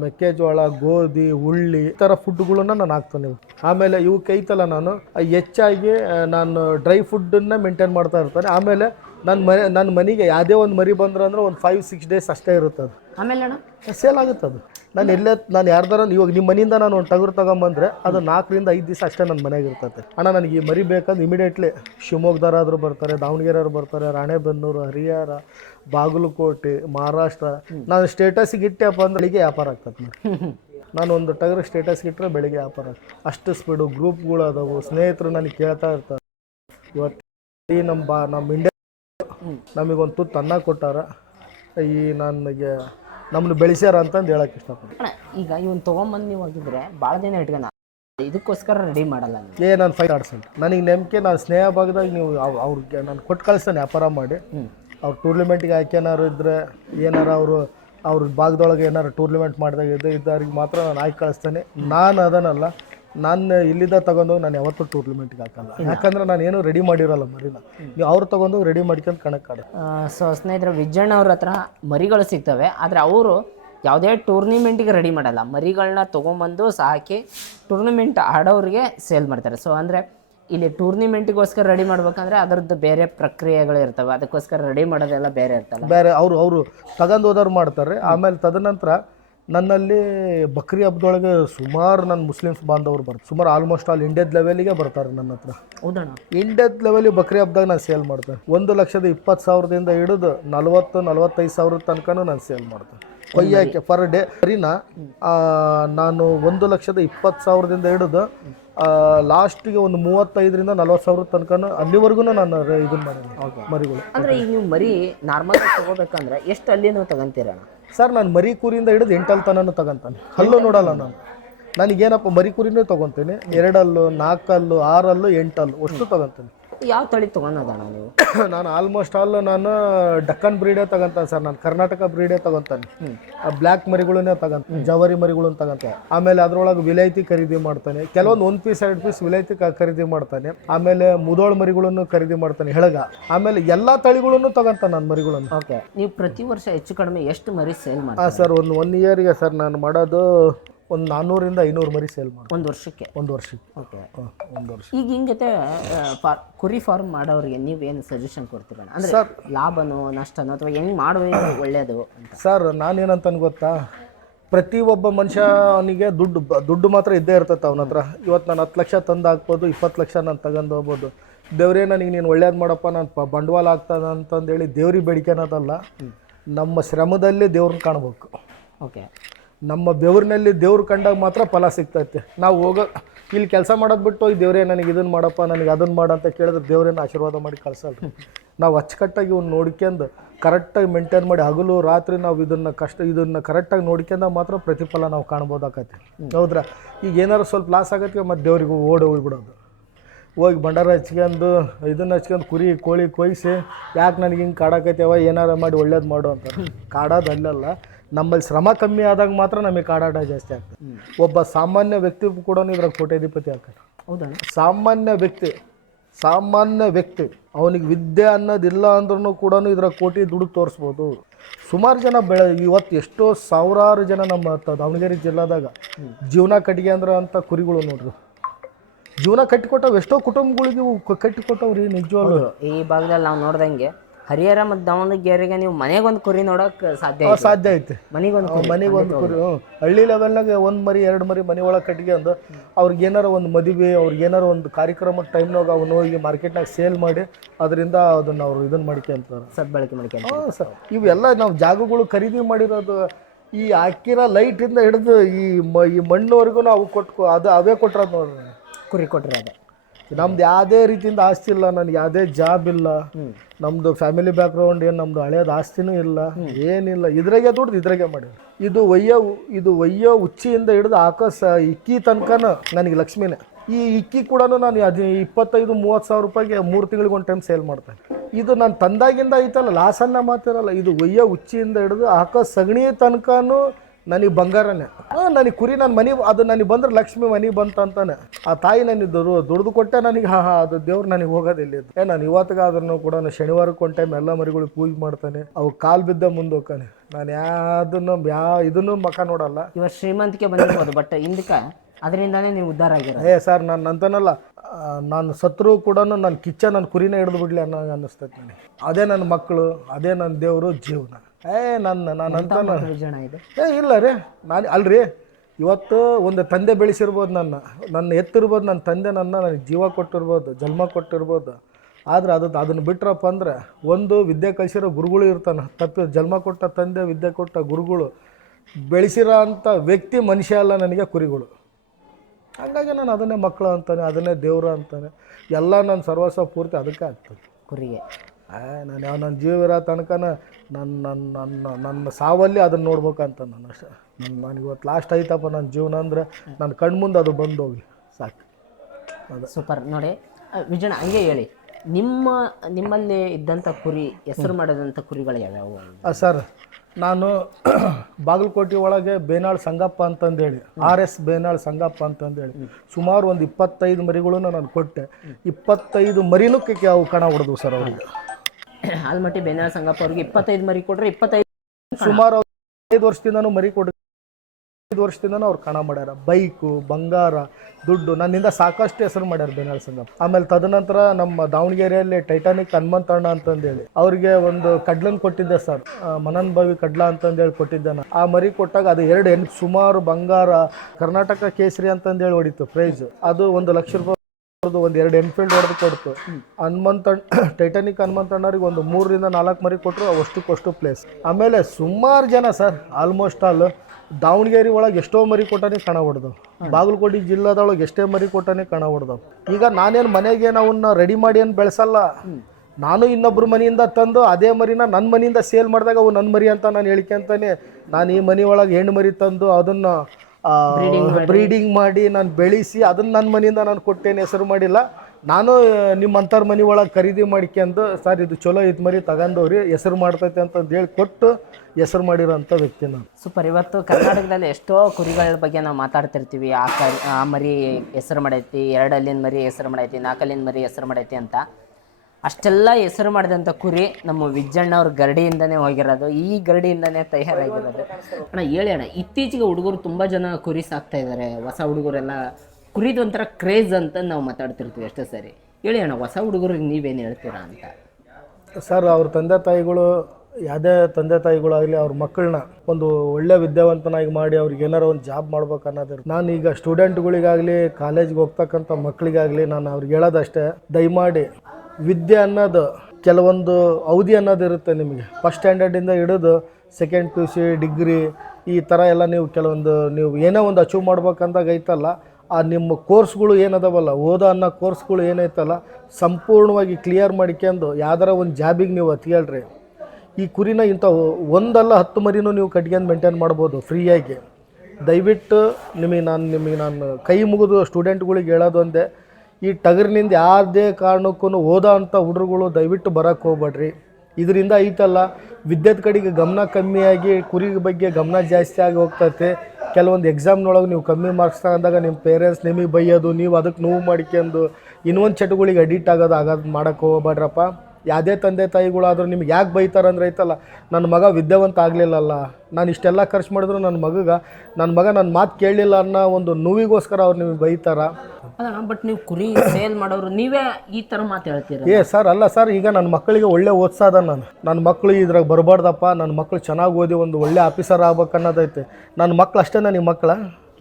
ಮೆಕ್ಕೆಜೋಳ, ಗೋಧಿ, ಉಳ್ಳಿ ಈ ಥರ ಫುಡ್ಗಳನ್ನ ನಾನು ಹಾಕ್ತಾನೆ. ಆಮೇಲೆ ಇವಕ್ಕೆ ಐತಲ್ಲ ನಾನು ಹೆಚ್ಚಾಗಿ ನಾನು ಡ್ರೈ ಫುಡ್ಡನ್ನ ಮೇಂಟೈನ್ ಮಾಡ್ತಾ ಇರ್ತಾನೆ. ಆಮೇಲೆ ನನ್ನ ಮನೆಗೆ ಯಾವುದೇ ಒಂದು ಮರಿ ಬಂದ್ರೆ ಒಂದು 5-6 ಡೇಸ್ ಅಷ್ಟೇ ಇರುತ್ತೆ. ಅದು ಆಮೇಲೆ ಸೇಲ್ ಆಗುತ್ತೆ. ಅದು ನಾನು ಯಾರ್ದಾರ ಇವಾಗ ನಿಮ್ಮ ಮನೆಯಿಂದ ನಾನು ಒಂದು ಟಗರು ತೊಗೊಂಬಂದ್ರೆ ಅದು 4ರಿಂದ 5 ದಿವಸ ಅಷ್ಟೇ ನನ್ನ ಮನೆಗೆ ಇರ್ತೈತೆ. ಅಣ್ಣ ನನಗೆ ಈ ಮರಿ ಬೇಕಂದ್ರೆ ಇಮಿಡಿಯೇಟ್ಲಿ ಶಿವಮೊಗ್ಗದವರಾದರೂ ಬರ್ತಾರೆ, ದಾವಣಗೆರೆಯವ್ರು ಬರ್ತಾರೆ, ರಾಣೆಬೆನ್ನೂರು, ಹರಿಹರ, ಬಾಗಲಕೋಟೆ, ಮಹಾರಾಷ್ಟ್ರ. ನಾನು ಸ್ಟೇಟಸ್ಗೆ ಇಟ್ಟೆಪ್ಪ ಅಂದ್ರೆ ಬೆಳಿಗ್ಗೆ ವ್ಯಾಪಾರ ಆಗ್ತದೆ ನೋಡಿ. ನಾನು ಒಂದು ಟಗರು ಸ್ಟೇಟಸ್ಗೆ ಇಟ್ಟರೆ ಬೆಳಿಗ್ಗೆ ವ್ಯಾಪಾರ ಆಗ್ತದೆ. ಅಷ್ಟು ಸ್ಪೀಡು ಗ್ರೂಪ್ಗಳು ಅದಾವು. ಸ್ನೇಹಿತರು ನನಗೆ ಕೇಳ್ತಾ ಇರ್ತಾರೆ. ಇವತ್ತು ನಮ್ಮ ಇಂಡಿಯಾ ನಮಗೊಂದು ತುತ್ತು ಅನ್ನ ಕೊಟ್ಟಾರ, ಈ ನನಗೆ ನಮ್ಮನ್ನು ಬೆಳೆಸ್ಯಾರ ಅಂತಂದು ಹೇಳಕ್ಕೆ ಇಷ್ಟಪಡ್ತೀನಿ. ಈಗ ಇವನು ತೊಗೊಂಬಂದು ನೀವು ಹೋಗಿದ್ರೆ ಭಾಳ ದಿನ ಇಟ್ಕೊಂಡು ಇದಕ್ಕೋಸ್ಕರ ರೆಡಿ ಮಾಡಲ್ಲ. ನಾನು 5% ನನಗೆ ನಂಬಿಕೆ. ನಾನು ಸ್ನೇಹ ಭಾಗದಾಗ ನೀವು ಅವ್ರಿಗೆ ನಾನು ಕೊಟ್ಟು ಕಳಿಸ್ತಾನೆ ವ್ಯಾಪಾರ ಮಾಡಿ. ಅವ್ರು ಟೂರ್ನಮೆಂಟಿಗೆ ಹಾಕ್ಯನಾರು ಇದ್ದರೆ ಏನಾರು ಅವ್ರ ಭಾಗದೊಳಗೆ ಏನಾರು ಟೂರ್ನಮೆಂಟ್ ಮಾಡಿದಾಗ ಇದ್ದವ್ರಿಗೆ ಮಾತ್ರ ನಾನು ಹಾಕಿ ಕಳಿಸ್ತಾನೆ. ನಾನು ಅದನ್ನಲ್ಲ, ನಾನು ಇಲ್ಲಿದ್ದ ತೊಗೊಂಡೋಗಿ ನಾನು ಯಾವತ್ತೂ ಟೂರ್ನಮೆಂಟ್ಗೆ ಹಾಕಲ್ಲ. ಯಾಕಂದ್ರೆ ನಾನು ಏನೂ ರೆಡಿ ಮಾಡಿರಲ್ಲ ಮರಿನ. ನೀವು ಅವ್ರು ತೊಗೊಂಡೋಗಿ ರೆಡಿ ಮಾಡ್ಕೊಂಡು ಕಣಕ್ಕಾಡ. ಸೊ ಸ್ನೇಹಿತರೆ, ವಿಜಯಣ್ಣ ಅವ್ರ ಹತ್ರ ಮರಿಗಳು ಸಿಗ್ತವೆ. ಆದರೆ ಅವರು ಯಾವುದೇ ಟೂರ್ನಿಮೆಂಟಿಗೆ ರೆಡಿ ಮಾಡಲ್ಲ. ಮರಿಗಳನ್ನ ತೊಗೊಂಬಂದು ಸಾಕಿ ಟೂರ್ನಿಮೆಂಟ್ ಆಡೋರಿಗೆ ಸೇಲ್ ಮಾಡ್ತಾರೆ. ಸೊ ಅಂದರೆ ಇಲ್ಲಿ ಟೂರ್ನಿಮೆಂಟಿಗೋಸ್ಕರ ರೆಡಿ ಮಾಡ್ಬೇಕಂದ್ರೆ ಅದರದ್ದು ಬೇರೆ ಪ್ರಕ್ರಿಯೆಗಳು ಇರ್ತವೆ. ಅದಕ್ಕೋಸ್ಕರ ರೆಡಿ ಮಾಡೋದೆಲ್ಲ ಬೇರೆ ಇರ್ತಲ್ಲ. ಬೇರೆ ಅವರು ತಗೊಂಡು ಹೋದವ್ರು ಮಾಡ್ತಾರೆ. ಆಮೇಲೆ ತದನಂತರ ನನ್ನಲ್ಲಿ ಬಕ್ರಿ ಹಬ್ಬದೊಳಗೆ ಸುಮಾರು ನನ್ನ ಮುಸ್ಲಿಮ್ಸ್ ಬಾಂಧವರು ಬರ್ತಾರೆ, ಸುಮಾರು ಆಲ್ಮೋಸ್ಟ್ ಆಲ್ ಇಂಡಿಯಾದ ಲೆವೆಲಿಗೆ ಬರ್ತಾರೆ ನನ್ನ ಹತ್ರ. ಹೌದಣ್ಣ. ಇಂಡಿಯಾದ ಲೆವೆಲಿಗೆ ಬಕ್ರಿ ಹಬ್ಬದಾಗ ನಾನು ಸೇಲ್ ಮಾಡ್ತೇನೆ. 1,20,000ದಿಂದ ಹಿಡಿದು 40,000-45,000 ತನಕನೂ ನಾನು ಸೇಲ್ ಮಾಡ್ತೇನೆ. ಕೊಯ್ಯಕ್ಕೆ ಪರ್ ಡೇ ಸರಿನಾ. ನಾನು 1,20,000ದಿಂದ ಹಿಡಿದು ಲಾಸ್ಟಿಗೆ ಒಂದು 35,000-40,000 ತನಕನೂ ಅಲ್ಲಿವರೆಗೂ ನಾನು ಇದನ್ನ ಮಾಡಿದ್ದೀನಿ ಮರಿಗಳು. ಅಂದ್ರೆ ಈಗ ನೀವು ಮರಿ ನಾರ್ಮಲ್ ತಗೋಬೇಕಂದ್ರೆ ಎಷ್ಟು ಅಲ್ಲಿನೂ ತಗೊಂತೀರಣ್ಣ? ಸರ್ ನಾನು ಮರಿ ಕುರಿಯಿಂದ ಹಿಡಿದು 8 ಹಲ್ಲು ತನಕ ತಗೊಂತಾನೆ. ಹಲ್ಲು ನೋಡಲ್ಲ ನಾನು. ನನಗೇನಪ್ಪ ಮರಿ ಕುರಿನೇ ತೊಗೊತೀನಿ. 2 ಹಲ್ಲು, 4 ಹಲ್ಲು, 6 ಹಲ್ಲು, 8 ಹಲ್ಲು ಅಷ್ಟು ತೊಗೊತೀನಿ. ಯಾವ ತಳಿ ತೊಗೊಳೋದಣ್ಣ ನೀವು? ನಾನು ಆಲ್ಮೋಸ್ಟ್ ಆಲ್ ನಾನು ಡಕ್ಕನ್ ಬ್ರೀಡೇ ತಗೊಂತಾನೆ ಸರ್. ನಾನು ಕರ್ನಾಟಕ ಬ್ರೀಡೇ ತಗೊಂತಾನೆ. ಬ್ಲ್ಯಾಕ್ ಮರಿಗಳನ್ನೇ ತಗೊಂತಾನೆ, ಜವರಿ ಮರಿಗಳನ್ನ ತಗೊಂತಾನೆ. ಆಮೇಲೆ ಅದ್ರೊಳಗೆ ವಿಲಾಯ್ತಿ ಖರೀದಿ ಮಾಡ್ತಾನೆ. ಕೆಲವೊಂದು 1 ಪೀಸ್ 2 ಪೀಸ್ ವಿಲಾಯ್ತಿ ಖರೀದಿ ಮಾಡ್ತಾನೆ. ಆಮೇಲೆ ಮುದೋಳ್ ಮರಿಗಳನ್ನು ಖರೀದಿ ಮಾಡ್ತಾನೆ, ಹೆಳಗ. ಆಮೇಲೆ ಎಲ್ಲಾ ತಳಿಗಳನ್ನು ತಗೊಂತಾನೆ ನಾನು ಮರಿಗಳನ್ನು. ಓಕೆ. ನೀವು ಪ್ರತಿ ವರ್ಷ ಹೆಚ್ಚು ಕಡಿಮೆ ಎಷ್ಟು ಮರಿ ಸೇಲ್ ಮಾಡ್ತೀರಾ? ಸರ್ ಒಂದು 1 ಇಯರ್ಗೆ ಸರ್ ನಾನು ಮಾಡೋದು ಒಂದು 400-500 ಮರಿ ಸೇಲ್ ಮಾಡಿ ಒಂದು ವರ್ಷಕ್ಕೆ. ಓಕೆ. ಒಂದು ವರ್ಷ. ಈಗ ಹಿಂಗತೆ ಕುರಿ ಫಾರ್ಮ್ ಮಾಡೋರಿಗೆ ನೀವೇನು ಸಜೆಷನ್ ಕೊಡ್ತೀರಣ್ಣ? ಅಂದ್ರೆ ಲಾಭನೋ ನಷ್ಟನೋ ಅಥವಾ ಹೆಂಗೆ ಮಾಡೋದು ಒಳ್ಳೆಯದು ಅಂತ? ಸರ್ ನಾನೇನಂತ ಗೊತ್ತಾ, ಪ್ರತಿಯೊಬ್ಬ ಮನುಷ್ಯನಿಗೆ ದುಡ್ಡು ಮಾತ್ರ ಇದ್ದೇ ಇರ್ತೈತೆ ಅವನ ಹತ್ರ. ಇವತ್ತು ನಾನು 10 ಲಕ್ಷ ತಂದು ಹಾಕ್ಬೋದು, 20 ಲಕ್ಷ ನಾನು ತಗೊಂಡು ಹೋಗ್ಬೋದು. ದೇವ್ರೇ ನನಗೆ ನೀನು ಒಳ್ಳೇದು ಮಾಡಪ್ಪ, ನಾನು ಬಂಡವಾಳ ಆಗ್ತಾನೆ ಅಂತಂದೇಳಿ ದೇವ್ರಿಗೆ ಬೇಡಿಕೆ ಅನ್ನೋದಲ್ಲ. ನಮ್ಮ ಶ್ರಮದಲ್ಲಿ ದೇವ್ರನ್ನ ಕಾಣ್ಬೇಕು. ಓಕೆ. ನಮ್ಮ ಬೆವರಿನಲ್ಲಿ ದೇವ್ರು ಕಂಡಾಗ ಮಾತ್ರ ಫಲ ಸಿಗ್ತೈತೆ. ನಾವು ಇಲ್ಲಿ ಕೆಲಸ ಮಾಡೋದು ಬಿಟ್ಟು ಈ ದೇವರೇ ನನಗೆ ಇದನ್ನು ಮಾಡಪ್ಪ, ನನಗೆ ಅದನ್ನು ಮಾಡ ಅಂತ ಕೇಳಿದ್ರೆ ದೇವರೇನು ಆಶೀರ್ವಾದ ಮಾಡಿ ಕಳ್ಸಲ್ರಿ. ನಾವು ಅಚ್ಚುಕಟ್ಟಾಗಿ ಇವ್ನು ನೋಡ್ಕೊಂಡು ಕರೆಕ್ಟಾಗಿ ಮೇಂಟೈನ್ ಮಾಡಿ ಹಗಲು ರಾತ್ರಿ ನಾವು ಇದನ್ನು ಕರೆಕ್ಟಾಗಿ ನೋಡ್ಕೊಂಡಾಗ ಮಾತ್ರ ಪ್ರತಿಫಲ ನಾವು ಕಾಣ್ಬೋದಾಕೈತಿ. ಹೌದ್ರಾ? ಈಗ ಏನಾರು ಸ್ವಲ್ಪ ಲಾಸ್ ಆಗತ್ತೆ ಮತ್ತು ದೇವ್ರಿಗೆ ಹೋಗ್ಬಿಡೋದು. ಹೋಗಿ ಭಂಡಾರ ಹಚ್ಕೊಂಡು ಇದನ್ನು ಹಚ್ಕೊಂಡು ಕುರಿ ಕೋಳಿ ಕೊಯ್ಸಿ ಯಾಕೆ ನನಗೆ ಹಿಂಗೆ ಕಾಡಾಕೈತವ, ಏನಾರು ಮಾಡಿ ಒಳ್ಳೇದು ಮಾಡು ಅಂತ. ಕಾಡೋದು ಅಲ್ಲಲ್ಲ, ನಮ್ಮಲ್ಲಿ ಶ್ರಮ ಕಮ್ಮಿ ಆದಾಗ ಮಾತ್ರ ನಮಗೆ ಕಾಡಾಟ ಜಾಸ್ತಿ ಆಗ್ತದೆ. ಒಬ್ಬ ಸಾಮಾನ್ಯ ವ್ಯಕ್ತಿ ಕೂಡ ಇದ್ರಾಗ ಕೋಟ್ಯಾಧಿಪತಿ ಆಗ್ತಾನೆ. ಹೌದಣ್ಣ. ಸಾಮಾನ್ಯ ವ್ಯಕ್ತಿ ಅವನಿಗೆ ವಿದ್ಯೆ ಅನ್ನೋದಿಲ್ಲ ಅಂದ್ರೂ ಕೂಡ ಇದ್ರಾಗ ಕೋಟಿ ದುಡ್ಡು ತೋರಿಸ್ಬೋದು. ಸುಮಾರು ಜನ ಇವತ್ತು ಎಷ್ಟೋ ಸಾವಿರಾರು ಜನ ನಮ್ಮ ದಾವಣಗೆರೆ ಜಿಲ್ಲಾದಾಗ ಜೀವನ ಕಟ್ಟಿಗೆ ಅಂತ ಕುರಿಗಳು ನೋಡ್ರಿ, ಜೀವನ ಕಟ್ಟಿಕೊಟ್ಟವು. ಎಷ್ಟೋ ಕುಟುಂಬಗಳಿಗೆ ಕಟ್ಟಿಕೊಟ್ಟವ್ರಿ ನಿಜವಾಗ್ಲು. ಈ ಭಾಗದಲ್ಲಿ ನಾವು ನೋಡ್ದಂಗೆ ಹರಿಹರ ಮತ್ತು ದಾವಣಗೆರೆಗೆ ನೀವು ಮನೆಗೊಂದು ಕುರಿ ನೋಡೋಕೆ ಸಾಧ್ಯ ಐತೆ. ಮನೆಗೊಂದು ಕುರಿ ಹಳ್ಳಿ ಲೆವೆಲ್ನಾಗ 1 ಮರಿ 2 ಮರಿ ಮನೆ ಒಳಗೆ ಕಟ್ಟಿಗೆ ಅಂದು ಅವ್ರಿಗೇನಾರ ಒಂದು ಮದುವೆ, ಅವ್ರಿಗೇನಾರ ಒಂದು ಕಾರ್ಯಕ್ರಮದ ಟೈಮ್ನಾಗ ಅವನು ಹೋಗಿ ಮಾರ್ಕೆಟ್ನಾಗ ಸೇಲ್ ಮಾಡಿ ಅದರಿಂದ ಅದನ್ನು ಅವ್ರು ಇದನ್ನು ಮಾಡ್ಕೊಂತಾರೆ, ಸದ್ಬಳಕೆ ಮಾಡ್ಕೊಂತಾರೆ. ಸರ್ ಇವೆಲ್ಲ ನಾವು ಜಾಗಗಳು ಖರೀದಿ ಮಾಡಿರೋದು. ಈ ಹಾಕಿರೋ ಲೈಟಿಂದ ಹಿಡಿದು ಈ ಮಣ್ಣುವರೆಗೂ ನಾವು ಅವೇ ಕೊಟ್ಟಿರೋದು ನೋಡ್ರಿ. ಕುರಿ ಕೊಟ್ಟಿರೋದು. ನಮ್ದು ಯಾವುದೇ ರೀತಿಯಿಂದ ಆಸ್ತಿ ಇಲ್ಲ, ನನಗೆ ಯಾವುದೇ ಜಾಬ್ ಇಲ್ಲ, ನಮ್ಮದು ಫ್ಯಾಮಿಲಿ ಬ್ಯಾಕ್ಗ್ರೌಂಡ್ ಏನು, ನಮ್ಮದು ಹಳೇದು ಆಸ್ತಿನೂ ಇಲ್ಲ, ಏನಿಲ್ಲ. ಇದ್ರಾಗೆ ದುಡ್ದು ಇದ್ರಾಗೆ ಮಾಡಿ. ಇದು ಒಯ್ಯೋ ಉಚ್ಚಿಯಿಂದ ಹಿಡಿದು ಹಾಕೋ ಇಕ್ಕಿ ತನಕನೂ ನನಗೆ ಲಕ್ಷ್ಮಿನೇ. ಈ ಇಕ್ಕಿ ಕೂಡ ನಾನು 25-30 ಸಾವಿರ ರೂಪಾಯಿಗೆ 3 ತಿಂಗಳಿಗೆ ಒಂದು ಟೈಮ್ ಸೇಲ್ ಮಾಡ್ತೇನೆ. ಇದು ನಾನು ತಂದಾಗಿಂದ ಐತಲ್ಲ, ಲಾಸನ್ನ ಮಾತಿರಲ್ಲ. ಇದು ಒಯ್ಯೋ ಉಚ್ಚಿಯಿಂದ ಹಿಡಿದು ಹಾಕೋ ಸಗಣಿ ತನಕನೂ ನನಗೆ ಬಂಗಾರನೇ. ನನಗೆ ಕುರಿ ನನ್ನ ಮನೆ ಅದು ನನಗೆ ಬಂದ್ರೆ ಲಕ್ಷ್ಮಿ ಮನೆಗೆ ಬಂತಂತಾನೆ. ಆ ತಾಯಿ ನನಗೆ ದುಡ್ದು ಕೊಟ್ಟೆ ನನಗೆ. ಅದು ದೇವ್ರು ನನಗೆ ಹೋಗೋದಿಲ್ಲ. ನಾನು ಇವತ್ತಿಗಾದ್ರೂ ಕೂಡ ಶನಿವಾರಕ್ಕೆ ಒಂದು ಟೈಮ್ ಎಲ್ಲ ಮರಿಗಳಿಗೆ ಪೂಜೆ ಮಾಡ್ತಾನೆ. ಅವು ಕಾಲು ಬಿದ್ದ ಮುಂದೆ ಹೋಗ್ತಾನೆ. ನಾನು ಇದನ್ನು ಮಖ ನೋಡಲ್ಲ. ಇವಾಗ ಶ್ರೀಮಂತಿಕೆ ಬಂದಿರ್ಬೋದು, ಬಟ್ ಹಿಂದಕ್ಕೆ ಅದರಿಂದಾನೇ ನೀವು ಉದ್ಧಾರ ಆಗಿರೋ. ಸರ್ ನಾನು ಅಂತನಲ್ಲ, ನಾನು ಸತ್ರು ಕೂಡ ನನ್ನ ನನ್ನ ಕುರಿನೇ ಹಿಡಿದು ಬಿಡ್ಲಿ ಅನ್ನಿಸ್ತೈತೆ ನನಗೆ. ಅದೇ ನನ್ನ ಮಕ್ಕಳು, ಅದೇ ನನ್ನ ದೇವರು, ಜೀವನ. ಇಲ್ಲ ರೀ, ನಾನು ಅಲ್ರಿ, ಇವತ್ತು ಒಂದು ತಂದೆ ಬೆಳೆಸಿರ್ಬೋದು, ನನ್ನ ಎತ್ತಿರ್ಬೋದು, ನನ್ನ ತಂದೆ ನನಗೆ ಜೀವ ಕೊಟ್ಟಿರ್ಬೋದು, ಜನ್ಮ ಕೊಟ್ಟಿರ್ಬೋದು. ಆದರೆ ಅದನ್ನು ಬಿಟ್ರಪ್ಪ ಅಂದರೆ ಒಂದು ವಿದ್ಯೆ ಕಲಿಸಿರೋ ಗುರುಗಳು ಇರ್ತಾನೆ. ಜನ್ಮ ಕೊಟ್ಟ ತಂದೆ, ವಿದ್ಯೆ ಕೊಟ್ಟ ಗುರುಗಳು, ಬೆಳೆಸಿರೋ ಅಂಥ ವ್ಯಕ್ತಿ ಮನುಷ್ಯ ಅಲ್ಲ ನನಗೆ ಕುರಿಗಳು. ಹಾಗಾಗಿ ನಾನು ಅದನ್ನೇ ಮಕ್ಕಳು ಅಂತಾನೆ, ಅದನ್ನೇ ದೇವರು ಅಂತಾನೆ. ಎಲ್ಲ ನನ್ನ ಸರ್ವಸ್ವ ಪೂರ್ತಿ ಅದಕ್ಕೆ ಆಗ್ತದೆ ಕುರಿಗೆ. ನನ್ನ ಜೀವ ಇರೋ ತನಕ ನನ್ನ ಸಾವಲ್ಲಿ ಅದನ್ನು ನೋಡ್ಬೇಕಂತ ನಾನು ಅಷ್ಟೇ. ನನಗಿವತ್ತು ಲಾಸ್ಟ್ ಐತಪ್ಪ ನನ್ನ ಜೀವನ ಅಂದರೆ ನನ್ನ ಕಣ್ಮುಂದೆ ಅದು ಬಂದು ಹೋಗಿ ಸಾಕು. ಅದು ಸೂಪರ್. ನೋಡಿ ವಿಜಯಣ್ಣ, ಹಂಗೆ ಹೇಳಿ, ನಿಮ್ಮಲ್ಲಿ ಇದ್ದಂಥ ಕುರಿ, ಹೆಸರು ಮಾಡಿದಂಥ ಕುರಿಗಳು ಯಾವ್ಯಾವು? ಸರ್ ನಾನು ಬಾಗಲಕೋಟೆ ಒಳಗೆ ಬೇನಾಳ್ ಸಂಗಪ್ಪ ಅಂತಂದೇಳಿ, RS ಬೇನಾಳ್ ಸಂಗಪ್ಪ ಅಂತಂದೇಳಿ ಸುಮಾರು ಒಂದು 25 ಮರಿಗಳನ್ನು ನಾನು ಕೊಟ್ಟೆ. 25 ಮರಿನೂ ಅವು ಕಣ ಹೊಡೆದು ಸರ್ ಅವ್ರಿಗೆ. ಆಲ್ಮಟ್ಟಿ ಬೇನಾಳ್ ಸಂಗಪ್ಪ ಅವ್ರಿಗೆ 25 ಮರಿ ಕೊಟ್ರೆ 25 ಸುಮಾರು 5 ವರ್ಷದಿಂದನೂ ಮರಿ ಕೊಟ್ಟು ವರ್ಷದಿಂದ ಅವ್ರು ಕಣ ಮಾಡ್ಯಾರ. ಬೈಕು, ಬಂಗಾರ, ದುಡ್ಡು ನನ್ನಿಂದ ಸಾಕಷ್ಟು ಹೆಸರು ಮಾಡ್ಯಾರ ಬೇನಾಳ್ ಸಂಗಪ್ಪ. ಆಮೇಲೆ ತದನಂತರ ನಮ್ಮ ದಾವಣಗೆರೆಯಲ್ಲಿ ಟೈಟಾನಿಕ್ ಹನುಮಂತಣ್ಣ ಅಂತಂದೇಳಿ ಅವ್ರಿಗೆ ಒಂದು ಕಡ್ಲನ್ ಕೊಟ್ಟಿದ್ದೆ ಸರ್, ಮನನ್ ಬಾವಿ ಕಡ್ಲ ಅಂತಂದೇಳಿ ಕೊಟ್ಟಿದ್ದೆ ನಾನು. ಆ ಮರಿ ಕೊಟ್ಟಾಗ ಅದು 2 ಹೆಣ್ಣು ಸುಮಾರು ಬಂಗಾರ, ಕರ್ನಾಟಕ ಕೇಸರಿ ಅಂತಂದೇಳಿ ಹೊಡಿತು ಪ್ರೈಸ್. ಅದು 1 ಲಕ್ಷ ರೂಪಾಯಿ ಒಂದು 2 ಎನ್ಫೀಲ್ಡ್ ಹೊಡೆದು ಕೊಡ್ತು. ಟೈಟಾನಿಕ್ ಹನುಮಂತಣ್ಣವ್ರಿಗೆ ಒಂದು 3 ರಿಂದ 4 ಮರಿ ಕೊಟ್ಟರು, ಅಷ್ಟಕ್ಕಷ್ಟು ಪ್ಲೇಸ್. ಆಮೇಲೆ ಸುಮಾರು ಜನ ಸರ್, ಆಲ್ಮೋಸ್ಟ್ ಆಲ್ ದಾವಣಗೆರೆ ಒಳಗೆ ಎಷ್ಟೋ ಮರಿ ಕೊಟ್ಟಾನೆ ಕಣ ಹೊಡೆದು, ಬಾಗಲಕೋಟೆ ಜಿಲ್ಲಾದೊಳಗೆ ಎಷ್ಟೇ ಮರಿ ಕೊಟ್ಟಾನೆ ಕಣ ಹೊಡೆದವು. ಈಗ ನಾನೇನು ಮನೆಗೆ ಅವನ್ನ ರೆಡಿ ಮಾಡಿ ಏನು ಬೆಳೆಸಲ್ಲ, ನಾನು ಇನ್ನೊಬ್ರು ಮನೆಯಿಂದ ತಂದು ಅದೇ ಮರಿನ ನನ್ನ ಮನೆಯಿಂದ ಸೇಲ್ ಮಾಡಿದಾಗ ಅವು ನನ್ನ ಮರಿ ಅಂತ ನಾನು ಹೇಳ್ಕೊಂತಾನೆ. ನಾನು ಈ ಮನೆ ಒಳಗೆ ಹೆಣ್ಣು ಮರಿ ತಂದು ಅದನ್ನು ಬ್ರೀಡಿಂಗ್ ಮಾಡಿ ನಾನು ಬೆಳೆಸಿ ಅದನ್ನು ನನ್ನ ಮನೆಯಿಂದ ನಾನು ಕೊಟ್ಟೇನೆ, ಹೆಸರು ಮಾಡಿಲ್ಲ. ನಾನು ನಿಮ್ಮಂಥವ್ರ ಮನೆ ಒಳಗೆ ಖರೀದಿ ಮಾಡ್ಕೊಂಡು ಸರ್ ಇದು ಚಲೋ ಇದು ಮರಿ ತಗೊಂಡವ್ರಿ ಹೆಸರು ಮಾಡ್ತೈತೆ ಅಂತಂದು ಹೇಳಿ ಕೊಟ್ಟು ಹೆಸರು ಮಾಡಿರೋಂಥ ವ್ಯಕ್ತಿ ನಾನು. ಸೂಪರ್. ಇವತ್ತು ಕರ್ನಾಟಕದಲ್ಲಿ ಎಷ್ಟೋ ಕುರಿಗಳ ಬಗ್ಗೆ ನಾವು ಮಾತಾಡ್ತಿರ್ತೀವಿ. ಆ ಮರಿ ಹೆಸರು ಮಾಡೈತಿ, 2 ಅಲ್ಲಿನ ಮರಿ ಹೆಸರು ಮಾಡೈತಿ, 4 ಅಲ್ಲಿನ ಮರಿ ಹೆಸರು ಮಾಡೈತಿ ಅಂತ. ಅಷ್ಟೆಲ್ಲ ಹೆಸರು ಮಾಡಿದಂಥ ಕುರಿ ನಮ್ಮ ವಿಜ್ಜಣ್ಣವ್ರ ಗರಡಿಯಿಂದನೇ ಹೋಗಿರೋದು, ಈ ಗರಡಿಯಿಂದನೇ ತಯಾರಾಗಿರೋದು. ಅಣ್ಣ ಹೇಳಿ ಅಣ್ಣ, ಇತ್ತೀಚೆಗೆ ಹುಡುಗರು ತುಂಬ ಜನ ಕುರಿ ಸಾಕ್ತಾ ಇದ್ದಾರೆ. ಹೊಸ ಹುಡುಗರೆಲ್ಲ ಕುರಿದು ಒಂಥರ ಕ್ರೇಜ್ ಅಂತ ನಾವು ಮಾತಾಡ್ತಿರ್ತೀವಿ ಅಷ್ಟೇ. ಸರಿ ಹೇಳಿ ಅಣ್ಣ, ಹೊಸ ಹುಡುಗರಿಗೆ ನೀವೇನು ಹೇಳ್ತೀರಾ ಅಂತ. ಸರ್, ಅವ್ರ ತಂದೆ ತಾಯಿಗಳು ಯಾವುದೇ ತಂದೆ ತಾಯಿಗಳಾಗಲಿ ಅವ್ರ ಮಕ್ಕಳನ್ನ ಒಂದು ಒಳ್ಳೆ ವಿದ್ಯಾವಂತನಾಗಿ ಮಾಡಿ ಅವ್ರಿಗೆ ಏನಾರು ಒಂದು ಜಾಬ್ ಮಾಡ್ಬೇಕು ಅನ್ನೋದಿರುತ್ತೆ. ನಾನು ಈಗ ಸ್ಟೂಡೆಂಟ್ಗಳಿಗಾಗಲಿ ಕಾಲೇಜ್ಗೆ ಹೋಗ್ತಕ್ಕಂಥ ಮಕ್ಕಳಿಗಾಗಲಿ ನಾನು ಅವ್ರಿಗೆ ಹೇಳೋದಷ್ಟೇ, ದಯಮಾಡಿ ವಿದ್ಯೆ ಅನ್ನೋದು ಕೆಲವೊಂದು ಅವಧಿ ಅನ್ನೋದಿರುತ್ತೆ ನಿಮಗೆ. ಫಸ್ಟ್ ಸ್ಟ್ಯಾಂಡರ್ಡಿಂದ ಹಿಡಿದು ಸೆಕೆಂಡ್ PUC, ಡಿಗ್ರಿ ಈ ಥರ ಎಲ್ಲ ನೀವು ಏನೋ ಒಂದು ಅಚೀವ್ ಮಾಡ್ಬೇಕಂದಾಗ ಐತಲ್ಲ, ಆ ನಿಮ್ಮ ಕೋರ್ಸ್ಗಳು ಏನದವಲ್ಲ, ಅನ್ನೋ ಕೋರ್ಸ್ಗಳು ಏನೈತಲ್ಲ ಸಂಪೂರ್ಣವಾಗಿ ಕ್ಲಿಯರ್ ಮಾಡ್ಕೊಂಡು ಯಾವ್ದಾರ ಒಂದು ಜಾಬಿಗೆ ನೀವು ಹತ್ಕೊಳ್ರಿ. ಈ ಕುರಿನ ಇಂಥ 1 ಅಲ್ಲ 10 ಮರಿನೂ ನೀವು ಕಟ್ಕೊಂಡು ಮೇಂಟೈನ್ ಮಾಡ್ಬೋದು ಫ್ರೀಯಾಗಿ. ದಯವಿಟ್ಟು ನಿಮಗೆ ನಾನು ಕೈ ಮುಗಿದು ಸ್ಟೂಡೆಂಟ್ಗಳಿಗೆ ಹೇಳೋದು ಒಂದೇ, ಈ ಟಗರಿನಿಂದ ಯಾವುದೇ ಕಾರಣಕ್ಕೂ ಅಂಥ ಹುಡುಗರುಗಳು ದಯವಿಟ್ಟು ಬರೋಕ್ಕೆ ಹೋಗ್ಬೇಡ್ರಿ. ಇದರಿಂದ ಐತಲ್ಲ ವಿದ್ಯುತ್ ಕಡೆಗೆ ಗಮನ ಕಮ್ಮಿಯಾಗಿ ಕುರಿ ಬಗ್ಗೆ ಗಮನ ಜಾಸ್ತಿ ಆಗಿ ಹೋಗ್ತೈತೆ. ಕೆಲವೊಂದು ಎಕ್ಸಾಮ್ನೊಳಗೆ ನೀವು ಕಮ್ಮಿ ಮಾರ್ಕ್ಸ್ ತಗೊಂಡಾಗ ನಿಮ್ಮ ಪೇರೆಂಟ್ಸ್ ನಿಮಗೆ ಬೈಯೋದು, ನೀವು ಅದಕ್ಕೆ ನೋವು ಮಾಡ್ಕೊಂಡು ಇನ್ನೊಂದು ಚಟಗಳಿಗೆ ಅಡಿಕ್ಟ್ ಆಗೋದು ಮಾಡೋಕ್ಕೆ ಹೋಗ್ಬೇಡ್ರಪ್ಪ. ಯಾವುದೇ ತಂದೆ ತಾಯಿಗಳಾದರೂ ನಿಮ್ಗೆ ಯಾಕೆ ಬೈತಾರೆ ಅಂದ್ರೆ ಐತಲ್ಲ, ನನ್ನ ಮಗ ವಿದ್ಯಾವಂತ ಆಗಲಿಲ್ಲಲ್ಲ, ನಾನು ಇಷ್ಟೆಲ್ಲ ಖರ್ಚು ಮಾಡಿದ್ರು ನನ್ನ ಮಗ ನನ್ನ ಮಾತು ಕೇಳಲಿಲ್ಲ ಅನ್ನೋ ಒಂದು ನೋವಿಗೋಸ್ಕರ ಅವ್ರು ನಿಮಗೆ ಬೈತಾರ. ಬಟ್ ನೀವು ಕುರಿ ಸೇಲ್ ಮಾಡೋರು ನೀವೇ ಈ ಥರ ಮಾತು ಹೇಳ್ತೀರ? ಸರ್ ಅಲ್ಲ ಸರ್, ಈಗ ನನ್ನ ಮಕ್ಕಳಿಗೆ ಒಳ್ಳೆ ಓದ್ಸಾದ ನನ್ನ ಮಕ್ಕಳು ಇದ್ರಾಗ ಬರಬಾರ್ದಪ್ಪ, ನನ್ನ ಮಕ್ಕಳು ಚೆನ್ನಾಗಿ ಓದಿ ಒಂದು ಒಳ್ಳೆ ಆಫೀಸರ್ ಆಗ್ಬೇಕು ಅನ್ನೋದೈತೆ. ನನ್ನ ಮಕ್ಳು ಅಷ್ಟೇ, ನಿಮ್ಮ ಮಕ್ಕಳ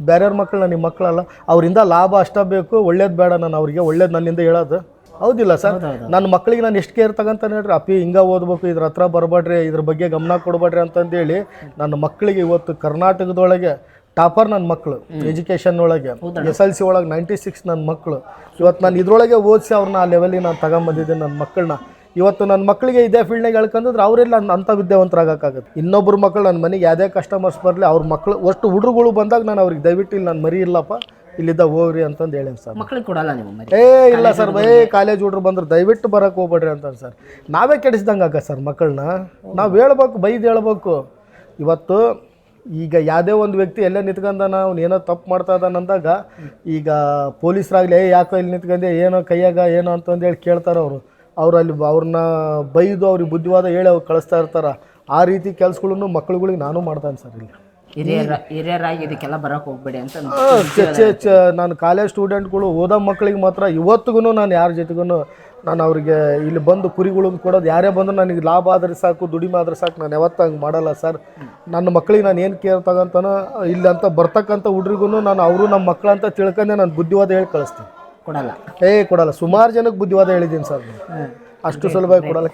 ಬೇರೆಯವ್ರ ಮಕ್ಕಳು ನಿಮ್ಮ ಮಕ್ಕಳಲ್ಲ, ಅವರಿಂದ ಲಾಭ ಅಷ್ಟೇ ಬೇಕು, ಒಳ್ಳೇದು ಬೇಡ. ನಾನು ಅವರಿಗೆ ಒಳ್ಳೇದು ನನ್ನಿಂದ ಹೇಳೋದು ಹೌದಿಲ್ಲ ಸರ್. ನನ್ನ ಮಕ್ಕಳಿಗೆ ನಾನು ಎಷ್ಟು ಕೇರ್ ತಗೊಂತಾನೆ ಹೇಳ್ರಿ, ಅಪ್ಪಿ ಹಿಂಗೆ ಓದ್ಬೇಕು, ಇದ್ರ ಹತ್ರ ಬರಬೇಡ್ರಿ, ಇದ್ರ ಬಗ್ಗೆ ಗಮನ ಕೊಡಬೇಡ್ರಿ ಅಂತಂದೇಳಿ ನನ್ನ ಮಕ್ಕಳಿಗೆ ಇವತ್ತು ಕರ್ನಾಟಕದೊಳಗೆ ಟಾಪರ್ ನನ್ನ ಮಕ್ಕಳು. ಎಜುಕೇಷನ್ ಒಳಗೆ SLC ಒಳಗೆ 96 ನನ್ನ ಮಕ್ಕಳು. ಇವತ್ತು ನಾನು ಇದ್ರೊಳಗೆ ಓದಿಸಿ ಅವ್ರನ್ನ ಆ ಲೆವೆಲಿಗೆ ನಾನು ತಗೊಂಬಂದಿದ್ದೀನಿ ನನ್ನ ಮಕ್ಕಳನ್ನ. ಇವತ್ತು ನನ್ನ ಮಕ್ಕಳಿಗೆ ಇದೇ ಫೀಲ್ಡ್ನಾಗ ಹೇಳ್ಕೊಂಡ್ರೆ ಅವರೆಲ್ಲ ಅಂಥ ವಿದ್ಯಾವಂತರಾಗಕ್ಕಾಗುತ್ತೆ. ಇನ್ನೊಬ್ಬರು ಮಕ್ಕಳು ನನ್ನ ಮನೆಗೆ ಯಾವುದೇ ಕಸ್ಟಮರ್ಸ್ ಬರಲಿ, ಅವ್ರ ಮಕ್ಕಳು ಅಷ್ಟು ಹುಡುಗರುಗಳು ಬಂದಾಗ ನಾನು ಅವ್ರಿಗೆ ದಯವಿಟ್ಟು ಇಲ್ಲಿ ನಾನು ಮರಿ ಇಲ್ಲಪ್ಪ, ಇಲ್ಲಿದ್ದ ಹೋಗ್ರಿ ಅಂತಂದು ಹೇಳೇನು ಸರ್. ಮಕ್ಕಳಿಗೆ ಕೊಡಲ್ಲ ನೀವು? ಇಲ್ಲ ಸರ್, ಕಾಲೇಜ್ ಹುಡುಗರು ಬಂದ್ರೆ ದಯವಿಟ್ಟು ಬರೋಕ್ಕೆ ಹೋಗ್ಬೇಡ್ರಿ ಅಂತಾರೆ ಸರ್. ನಾವೇ ಕೆಡಿಸ್ದಂಗೆ ಆಗ ಸರ್ ಮಕ್ಕಳನ್ನ. ನಾವು ಹೇಳ್ಬೇಕು, ಬೈದು ಹೇಳ್ಬೇಕು. ಇವತ್ತು ಈಗ ಯಾವುದೇ ಒಂದು ವ್ಯಕ್ತಿ ಎಲ್ಲೇ ನಿಂತ್ಕೊಂಡಾನ, ಅವ್ನು ಏನೋ ತಪ್ಪು ಮಾಡ್ತಾ ಇದ್ದಾನೆ ಅಂದಾಗ ಈಗ ಪೊಲೀಸರಾಗಲಿ ಯಾಕೋ ಇಲ್ಲಿ ನಿಂತ್ಕೊಂಡೆ, ಏನೋ ಕೈಯಾಗ ಏನೋ ಅಂತಂದೇಳಿ ಕೇಳ್ತಾರೆ ಅವ್ರು ಅಲ್ಲಿ ಅವ್ರನ್ನ ಬೈದು ಅವ್ರಿಗೆ ಬುದ್ಧಿವಾದ ಹೇಳಿ ಅವ್ರು ಕಳಿಸ್ತಾ ಇರ್ತಾರೆ. ಆ ರೀತಿ ಕೆಲಸಗಳನ್ನು ಮಕ್ಕಳುಗಳಿಗೆ ನಾನು ಮಾಡ್ತಾನೆ ಸರ್. ಇಲ್ಲಿ ಹಿರಿಯರಾಗಿ ಇದಕ್ಕೆಲ್ಲ ಬರೋಕ್ಕೆ ಹೋಗ್ಬೇಡಿ ಅಂತ ನಾನು ಕಾಲೇಜ್ ಸ್ಟೂಡೆಂಟ್ಗಳು ಓದೋ ಮಕ್ಕಳಿಗೆ ಮಾತ್ರ ಇವತ್ತಿಗೂ ನಾನು ಯಾರ ಜೊತೆಗೂ ನಾನು ಅವ್ರಿಗೆ ಇಲ್ಲಿ ಬಂದು ಕುರಿಗಳನ್ನು ಕೊಡೋದು, ಯಾರೇ ಬಂದು ನನಗೆ ಲಾಭ ಆದರೆ ಸಾಕು, ದುಡಿಮೆ ಆದರೆ ಸಾಕು, ನಾನು ಯಾವತ್ತೂ ಹಂಗೆ ಮಾಡಲ್ಲ ಸರ್. ನನ್ನ ಮಕ್ಕಳಿಗೆ ನಾನು ಏನು ಕೇರ್ ತಗೊಂತಾನೋ ಇಲ್ಲಂತ ಬರ್ತಕ್ಕಂಥ ಹುಡ್ರಿಗೂ ನಾನು ಅವರು ನಮ್ಮ ಮಕ್ಕಳಂತ ತಿಳ್ಕೊಂಡೆ ನಾನು ಬುದ್ಧಿವಾದ ಹೇಳಿ ಕಳಿಸ್ತೀನಿ. ಕೊಡಲ್ಲ? ಕೊಡಲ್ಲ. ಸುಮಾರು ಜನಕ್ಕೆ ಬುದ್ಧಿವಾದ ಹೇಳಿದ್ದೀನಿ ಸರ್, ಅಷ್ಟು ಸುಲಭವಾಗಿ ಕೊಡಲ್ಲ.